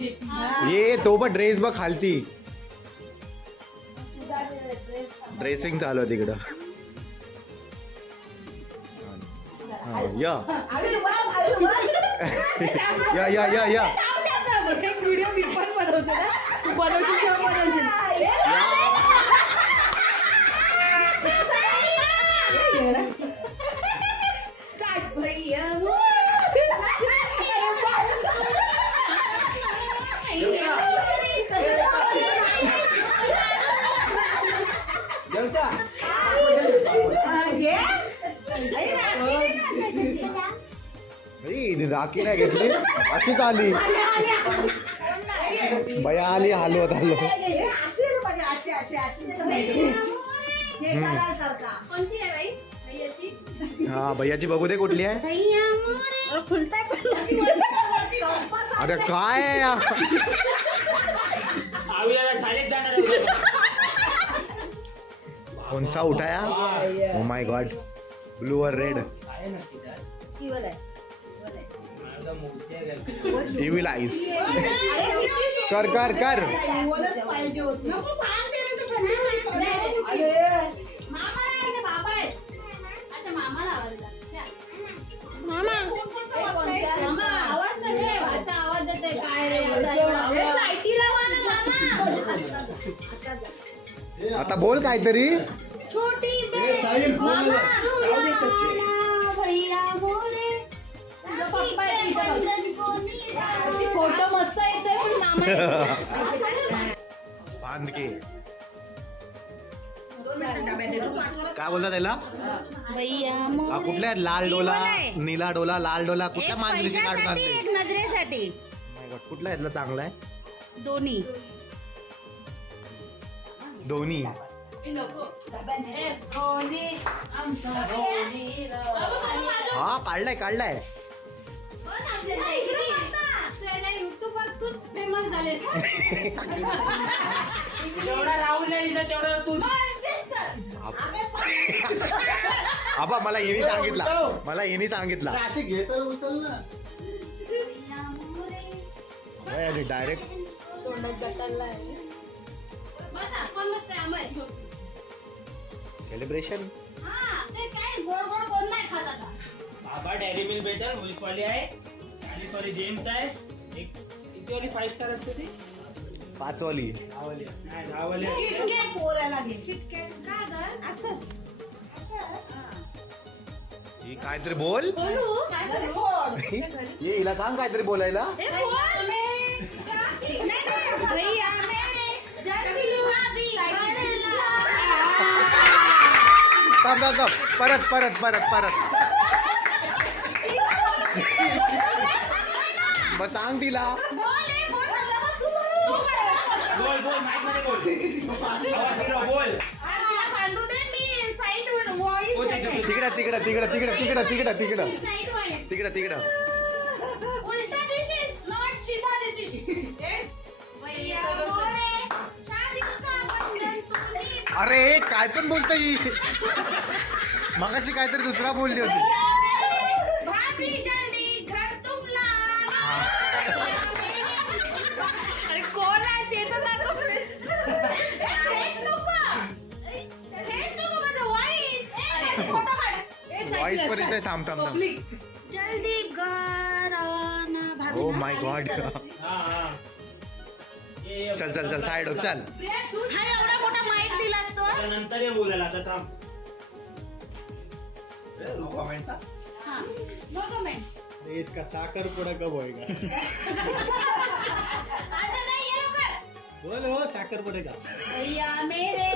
ये तो पण ड्रेस बघ खालती, ड्रेसिंग चालू आहे तिकडं. या या या या या व्हिडिओ मी पण बनवते ना, तू बनवशील तेव्हा बनवशील. राखी नाही घेतली, अशीच आली बया, आली हलवत हलवत. हा भैयाची बघू दे कुठली आहे. अरे काय कोणसा उठाया. ओ माय गॉड, ब्लू और रेड, इविल आईज. कर कर कर. आता बोल काहीतरी. फोटो मस्त येतोय पण बांधके काय बोलतात त्याला. कुठल्या लाल डोला, नीला डोला, लाल डोला, कुठल्या मांजरीशी काढून आणते. नजरेसाठी कुठला यातला चांगला आहे. दोन्ही दोन्ही. हा काढलाय काढलाय. फेमस झाले. आबा मला येणी सांगितला, मला येणी सांगितला डायरेक्ट. सेलिब्रेशन. बाबा डेअरी मिल्क भेटेल, मिल्कवाली आहे आणि सॉरी जेम्स आहे. एक किती वाली 5 स्टार असते ती, 5 वाली. ही काहीतरी बोल. ये हिला सांग काहीतरी बोलायला. थांब थांब थांब, परत परत परत परत. मग सांग तिला. बोल बोल माईक मध्ये बोल, आवाज दिला बोल. तिकडं तिकडं तिकडं तिकडं तिकडं तिकडं तिकडं तिकडं तिकडं. अरे काय पण बोलता ही. मगाशी काहीतरी दुसरा बोलली होती. अरे कोण आहे ते तर दाखव. वॉइस पर इथे. थांब थांब थांब. जल्दी ओ माय गॉड. हा हा चल चल चल साइड हो चल. हा एवढा मोठा माईक दिलास तो. नंतर ये बोलायला आता थांब. इसका साखरपुडा कब होएगा. बोल हो साखरपुडे का. भैया मेरे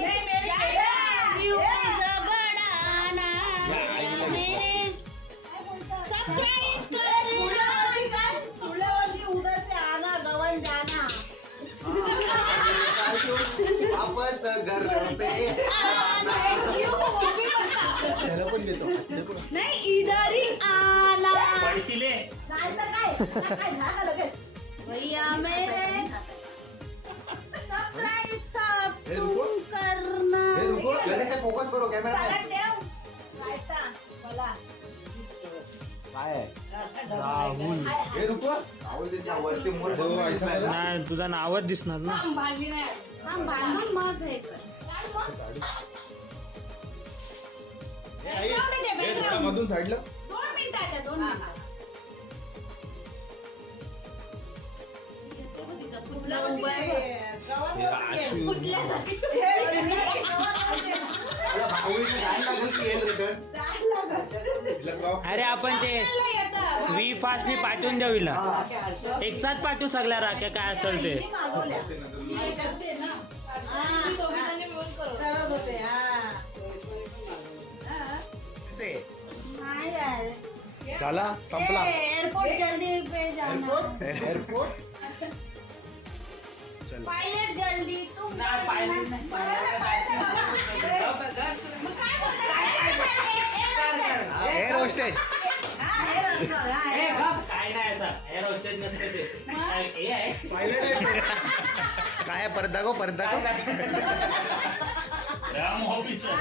सरप्राइज उधर से आना गवन जाना. वापस घर पे पण देतो. नहीं इधर ही आना. पडशीले भैया मेरे सरप्राइज सब हे तुम रुको. करना. हे रुको, जरा फोकस करो कॅमेरा. काय राहुल नाही तुझं नावच दिसणार ना. मधून साईडला अरे आपण ते वी फास्टनी पाठवून देऊ हिला. एक साथ पाठवू सगळ्या राख्या काय असेल ते. झाला संपला एयरपोर्ट जल्दी पे जाना एअरपोर्ट पायलट जल्दी तुम एअर होस्टेज काय नाही असं एअर होस्टेज नसते ते. हे आहे काय परत दाखव परत दाखव. रॅम ऑफिसर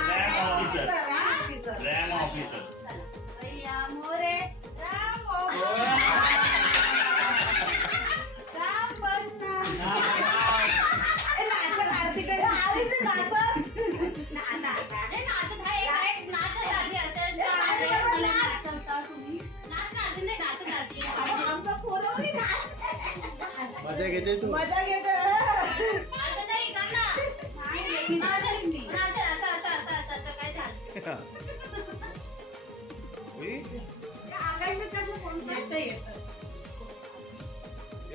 रॅम ऑफिसर भैया मोरे राम बनना नाचत आरती कर आरती नाचत आमचा फोनवरही मजा घेते तू. मजा घेत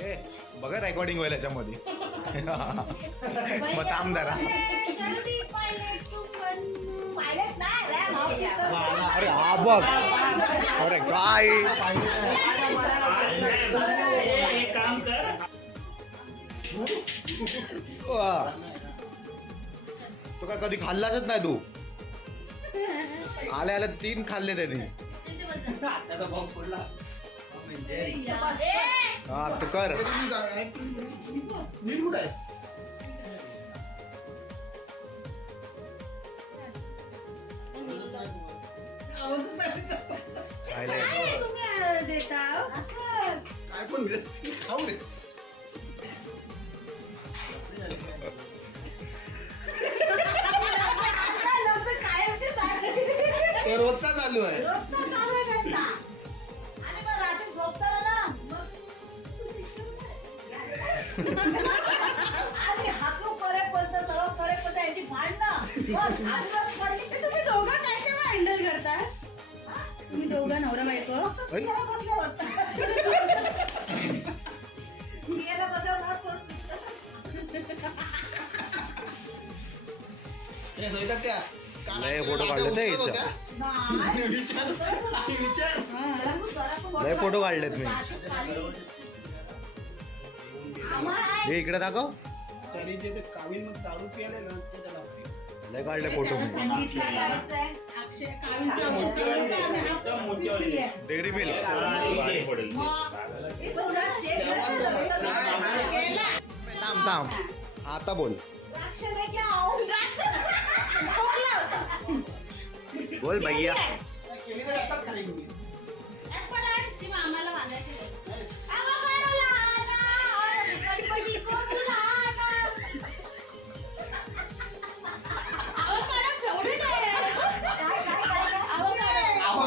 ए बघा रेकॉर्डिंग होईल याच्यामध्ये. मग थांब जरा. जल्दी पायलट तुम पायलट ना रॅम ऑफिसर अरे हा बघ अरे काय एक काम कर. तू काय कधी खाल्लाच नाही तू. आल्या आल्या 3 खाल्ले त्यांनी. हा तू कर. तुम्ही देता काय पण खाऊ दे. ते रोजचा चालू आहे. रोजचा चालू आहे त्यांचा. आणि मग रात्री झोपताना ना आणि हातू करेपर्यंत सर्व करेपर्यंत यांची भांडणं बस हातवर पडली की तुम्ही दोघं कसे हँडल करताय हा? तुम्ही दोघं नवरा बायको ऐ. याला बसल्या वाटतं. याला बसल्या मला कोण लय फोटो काढले ते लय फोटो काढलेत मी. हे इकडे दाखव. लय काढले फोटो मी. Dairy milk. थांब थांब आता बोल. बोल भैया.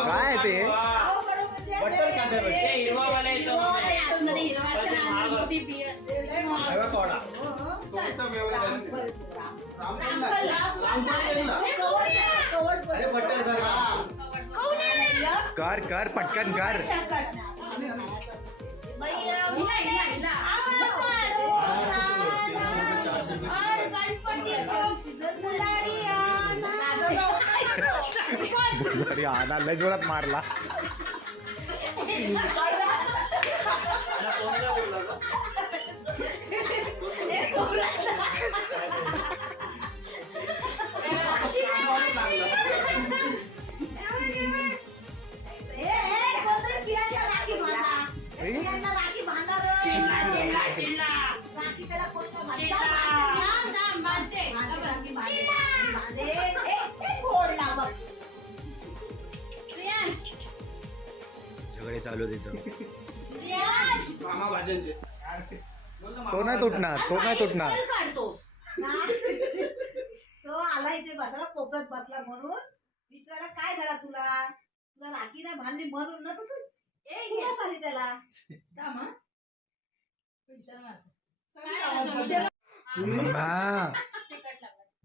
काय ते हिरवावाला येतो कर कर पटकन कर. अरे आना लय जोरात मारला. चालू तिथं यश! तो नाही तुटणार तेल काढतो तो आला इथे बसायला कोपऱ्यात बसला म्हणून विचारायला काय झाला तुला राखी नाही बांधली म्हणून ना तू घेऊन आली त्याला हा.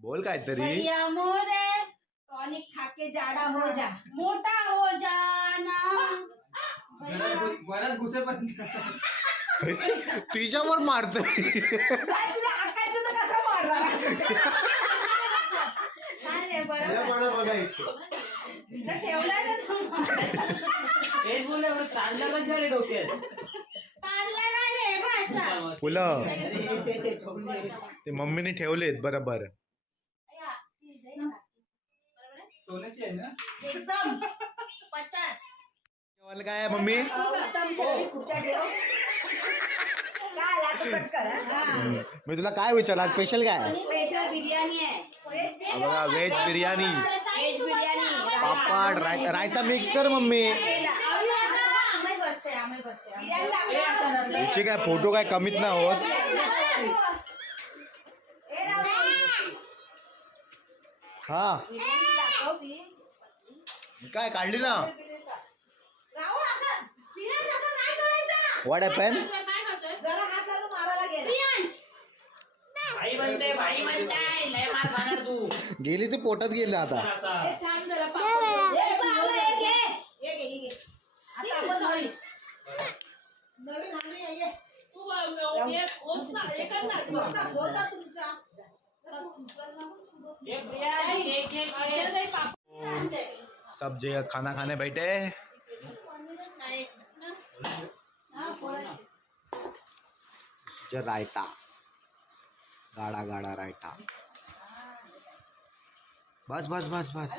बोल काहीतरी भैया मोरे टॉनिक खाके जाडा हो जा मोठा हो जाना बऱ्याच घुसे पण तिच्यावर मारतोय काय तुला आकाशचं तर कसा मारला नाही रे बरोबर ठेवला तेच बोलले चाललं कसं रे डोक्यात ताणला नाही रे बस फुलं ते मम्मीने ठेवलेत बरोबर. सोन्याची आहे ना. एकदम 50 जेवायला काय आहे मम्मी? मी तुला काय विचारला स्पेशल काय? स्पेशल बिर्याणी आहे बघा व्हेज बिर्याणी, व्हेज बिर्याणी पापड, रायता मिक्स कर मम्मी. तुमचे काय फोटो काय कमीत ना होत. हा काय काढली ना व्हॉट हॅपन? जरा हात लावून मारायला गेला भाई म्हणते लय मार खाणार तू गेली ते पोटात गेलं आता. नवीन आणूया ये तुमचा सब जगह खाना खाने बैठे. जो रायता गाढ़ा गाढ़ा रायता. बस बस बस बस.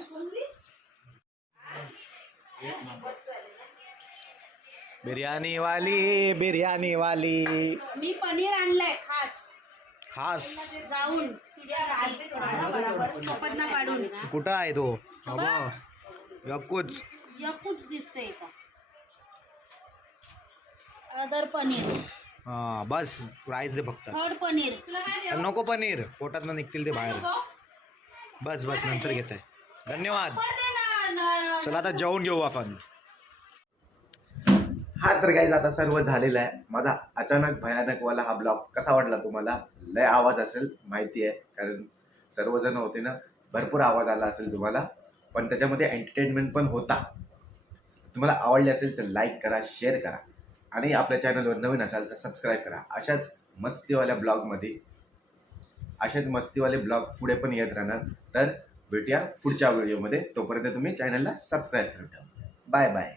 बिर्याणी वाली मी पनीर आणलंय खास. जाऊन तुझ्या बरोबर कपत ना काढून कुठं आहे तो? बाबा यक्कूच यकूच दिसतंय का अदर पनीर हा बस राईस दे फक्त. थर्ड पनीर नको पनीर पोटात ना निघतील ते बाहेर. बस बस नंतर घेत आहे. धन्यवाद. चला आता जेवून घेऊ आपण. हा तर गाईज आता सर्व झालेलं आहे. माझा अचानक भयानक वाला हा ब्लॉग कसा वाटला तुम्हाला? लय आवाज असेल माहिती आहे, कारण सर्वजण होते ना, भरपूर आवाज आला असेल तुम्हाला, पण त्याच्यामध्ये एंटरटेनमेंट पण होता. तुम्हाला आवडले असेल तर लाईक करा, शेअर करा आणि आपल्या चॅनलवर नवीन असाल तर सबस्क्राईब करा. अशाच मस्तीवाले ब्लॉग पुढे पण येत राहणार. तर भेटूया पुढच्या व्हिडिओमध्ये. तोपर्यंत तुम्ही चॅनलला सबस्क्राईब करून ठेवा. Bye bye.